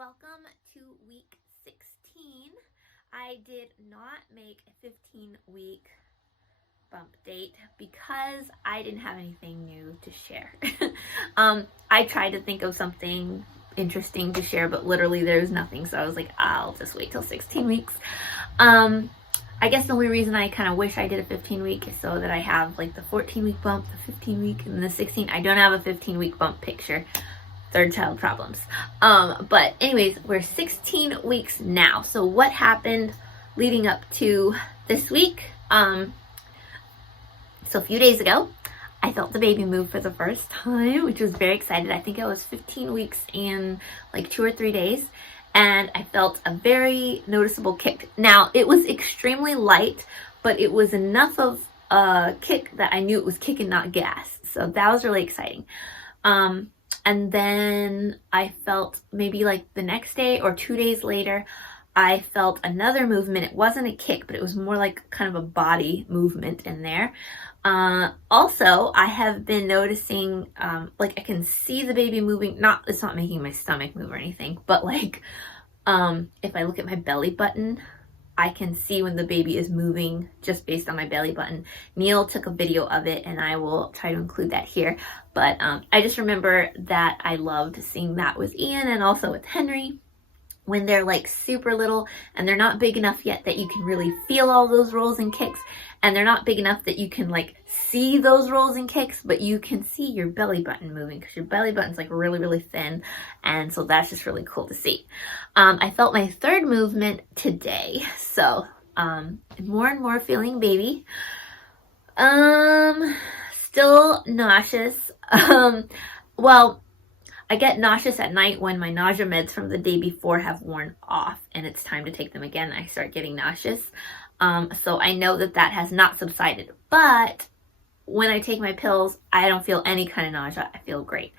welcome to week 16. I did not make a 15-week bump date because I didn't have anything new to share. I tried to think of something interesting to share, but literally there's nothing, so I was like, I'll just wait till 16 weeks. I guess the only reason I kind of wish I did a 15-week is so that I have like the 14-week bump, the 15-week, and the 16. I don't have a 15-week bump picture. Third child problems. But anyways, we're 16 weeks now. So what happened leading up to this week? So a few days ago, I felt the baby move for the first time, which was very excited. I think it was 15 weeks and like 2 or 3 days. And I felt a very noticeable kick. Now, it was extremely light, but it was enough of a kick that I knew it was kicking, not gas. So that was really exciting. And then I felt maybe like the next day or 2 days later, I felt another movement. It wasn't a kick, but it was more like kind of a body movement in there. Also, I have been noticing, like I can see the baby moving. It's not making my stomach move or anything, but like, if I look at my belly button, I can see when the baby is moving just based on my belly button. Neil took a video of it and I will try to include that here. But I just remember that I loved seeing that with Ian and also with Henry when they're like super little and they're not big enough yet that you can really feel all those rolls and kicks. And they're not big enough that you can like see those rolls and kicks, but you can see your belly button moving because your belly button's like really, really thin. And so that's just really cool to see. I felt my third movement today. So more and more feeling baby. Still nauseous. Well, I get nauseous at night when my nausea meds from the day before have worn off and it's time to take them again. I start getting nauseous. So I know that that has not subsided, but when I take my pills, I don't feel any kind of nausea. I feel great.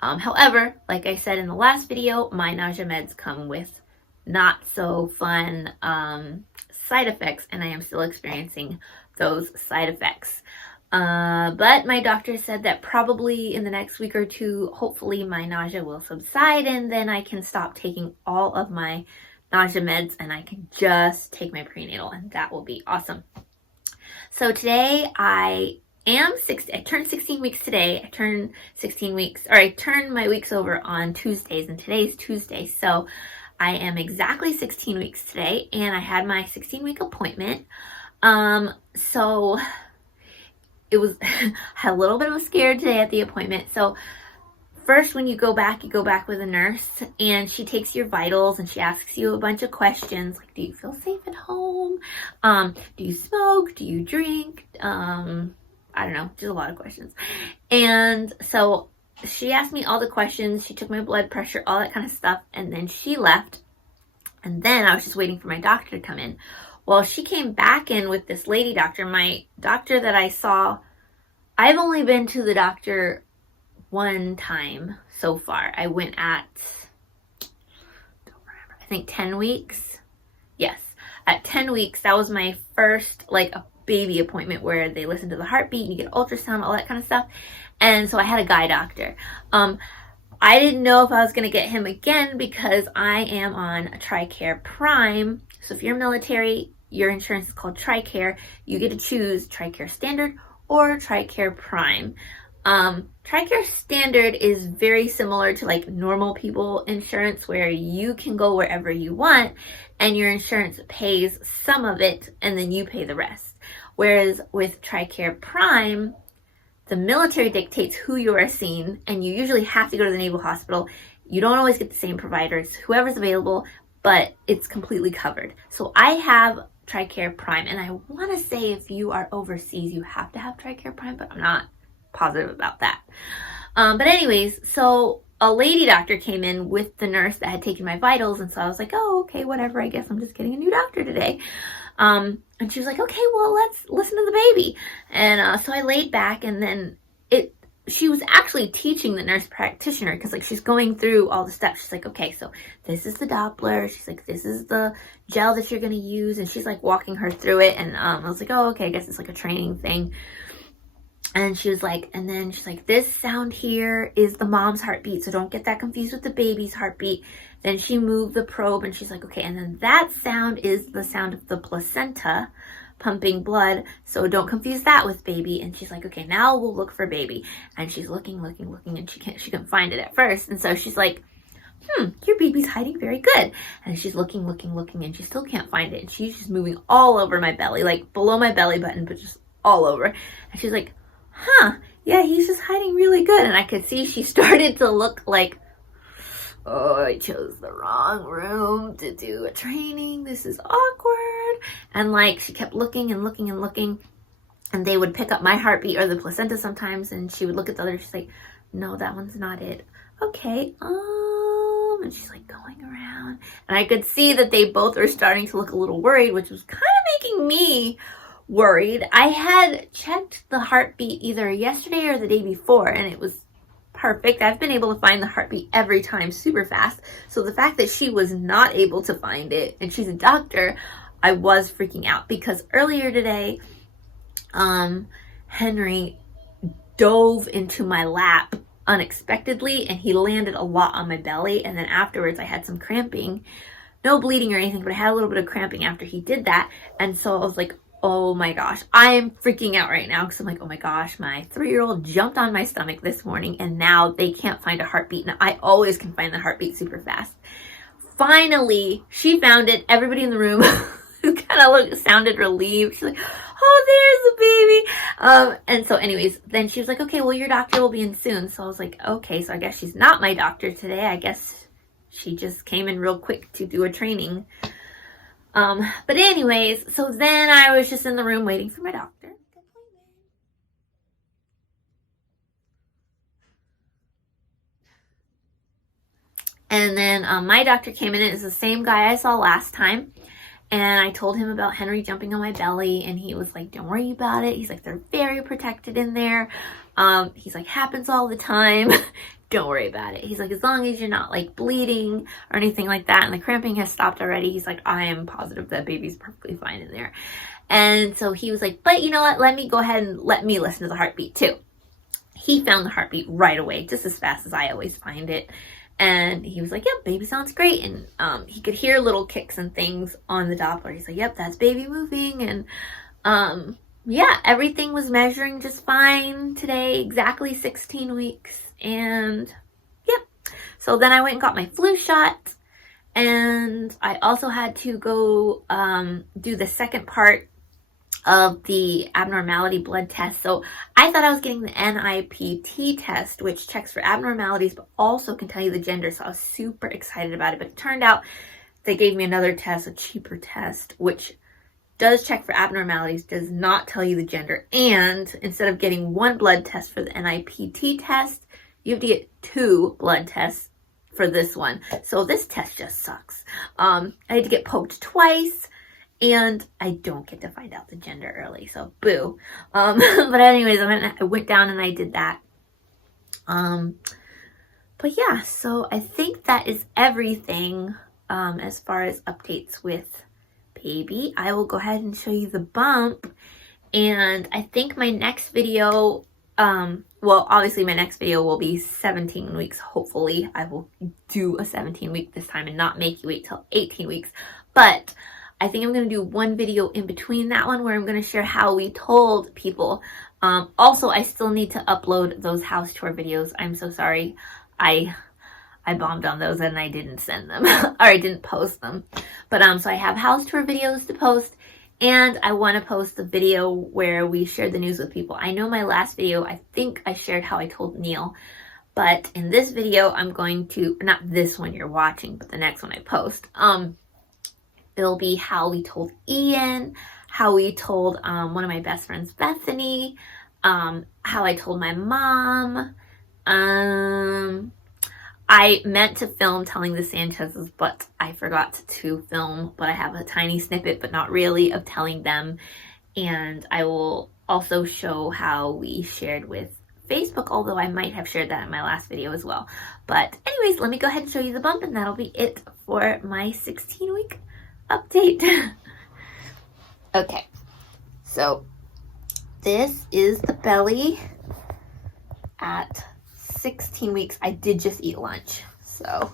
However, like I said in the last video, my nausea meds come with not so fun side effects, and I am still experiencing those side effects. But my doctor said that probably in the next week or two, hopefully my nausea will subside and then I can stop taking all of my nausea meds and I can just take my prenatal, and that will be awesome. So today I turned 16 weeks today. I turned my weeks over on Tuesdays and today's Tuesday. So I am exactly 16 weeks today and I had my 16-week appointment. So it was, had a little bit of a scare today at the appointment. So first, when you go back with a nurse and she takes your vitals and she asks you a bunch of questions like, do you feel safe at home? Do you smoke? Do you drink? I don't know, just a lot of questions. And so she asked me all the questions. She took my blood pressure, all that kind of stuff. And then she left. And then I was just waiting for my doctor to come in. Well, she came back in with this lady doctor. My doctor that I saw, I've only been to the doctor one time so far. I went at, I think 10 weeks. Yes, at 10 weeks, that was my first like a baby appointment where they listen to the heartbeat and you get ultrasound, all that kind of stuff. And so I had a guy doctor. I didn't know if I was going to get him again because I am on a TRICARE Prime. So if you're military, your insurance is called TRICARE. You get to choose TRICARE Standard or TRICARE Prime. TRICARE Standard is very similar to like normal people insurance where you can go wherever you want and your insurance pays some of it and then you pay the rest. Whereas with TRICARE Prime, the military dictates who you are seeing and you usually have to go to the Naval Hospital. You don't always get the same providers, whoever's available, but it's completely covered. So I have TRICARE Prime, and I want to say if you are overseas, you have to have TRICARE Prime, but I'm not positive about that. But anyways, so a lady doctor came in with the nurse that had taken my vitals, and so I was like, oh, okay, whatever, I guess I'm just getting a new doctor today. And she was like, okay, well, let's listen to the baby. And so I laid back, and then she was actually teaching the nurse practitioner because like she's going through all the steps. She's like, okay, so this is the Doppler. She's like, this is the gel that you're going to use. And she's like walking her through it. And I was like, oh, okay, I guess it's like a training thing. And she was like, and then she's like, this sound here is the mom's heartbeat, so don't get that confused with the baby's heartbeat. Then she moved the probe and she's like, okay, and then that sound is the sound of the placenta pumping blood, so don't confuse that with baby. And she's like, okay, now we'll look for baby. And she's looking, and she couldn't find it at first. And so she's like, your baby's hiding very good. And she's looking, and she still can't find it. And she's just moving all over my belly, like below my belly button, but just all over. And she's like, yeah, he's just hiding really good. And I could see she started to look like, oh, I chose the wrong room to do a training. This is awkward. And like, she kept looking and looking. And they would pick up my heartbeat or the placenta sometimes. And she would look at the other. She's like, no, that one's not it. Okay. And she's like going around. And I could see that they both were starting to look a little worried, which was kind of making me worried. I had checked the heartbeat either yesterday or the day before, and it was perfect. I've been able to find the heartbeat every time super fast. So the fact that she was not able to find it, and she's a doctor, I was freaking out, because earlier today, Henry dove into my lap unexpectedly, and he landed a lot on my belly. And then afterwards I had some cramping, no bleeding or anything, but I had a little bit of cramping after he did that. And so I was like, oh my gosh, I am freaking out right now, because I'm like, oh my gosh, my 3-year-old jumped on my stomach this morning and now they can't find a heartbeat. Now I always can find the heartbeat super fast. Finally, she found it. Everybody in the room kind of sounded relieved. She's like, oh, there's the baby. And so anyways, then she was like, okay, well, your doctor will be in soon. So I was like, okay, so I guess she's not my doctor today. I guess she just came in real quick to do a training. But anyways, so then I was just in the room waiting for my doctor. And then my doctor came in, and it's the same guy I saw last time. And I told him about Henry jumping on my belly, and he was like, don't worry about it. He's like, they're very protected in there. He's like, happens all the time. Don't worry about it. He's like, as long as you're not like bleeding or anything like that, and the cramping has stopped already, he's like, I am positive that baby's perfectly fine in there. And so he was like, but you know what? Let me go ahead and let me listen to the heartbeat too. He found the heartbeat right away, just as fast as I always find it. And he was like, yep, baby sounds great. And he could hear little kicks and things on the Doppler. He's like, yep, that's baby moving. And yeah, everything was measuring just fine today, exactly 16 weeks. And yep. So then I went and got my flu shot. And I also had to go do the second part of the abnormality blood test. So I thought I was getting the NIPT test, which checks for abnormalities, but also can tell you the gender. So I was super excited about it. But it turned out they gave me another test, a cheaper test, which does check for abnormalities, does not tell you the gender. And instead of getting one blood test for the NIPT test, you have to get 2 blood tests for this one. So this test just sucks. I had to get poked twice. And I don't get to find out the gender early, so boo. But anyways, I went down and I did that. But yeah, so I think that is everything as far as updates with baby. I will go ahead and show you the bump. And I think my next video, well, obviously my next video will be 17 weeks. Hopefully I will do a 17 week this time and not make you wait till 18 weeks. But I think I'm going to do one video in between that one where I'm going to share how we told people. Also, I still need to upload those house tour videos. I'm so sorry. I bombed on those and I didn't send them or I didn't post them. But so I have house tour videos to post, and I want to post the video where we shared the news with people. I know my last video, I think I shared how I told Neil. But in this video, I'm going to, not this one you're watching, but the next one I post. It'll be how we told Ian, how we told one of my best friends, Bethany, how I told my mom. I meant to film telling the Sanchez's, but I forgot to film. But I have a tiny snippet, but not really, of telling them. And I will also show how we shared with Facebook, although I might have shared that in my last video as well. But anyways, let me go ahead and show you the bump, and that'll be it for my 16-week update. Okay, so this is the belly at 16 weeks. I did just eat lunch, so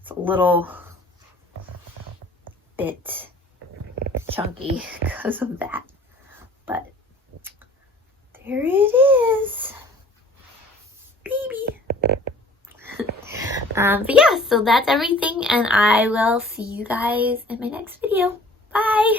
it's a little bit chunky because of that, but there it is, baby. But yeah, so that's everything, and I will see you guys in my next video. Bye.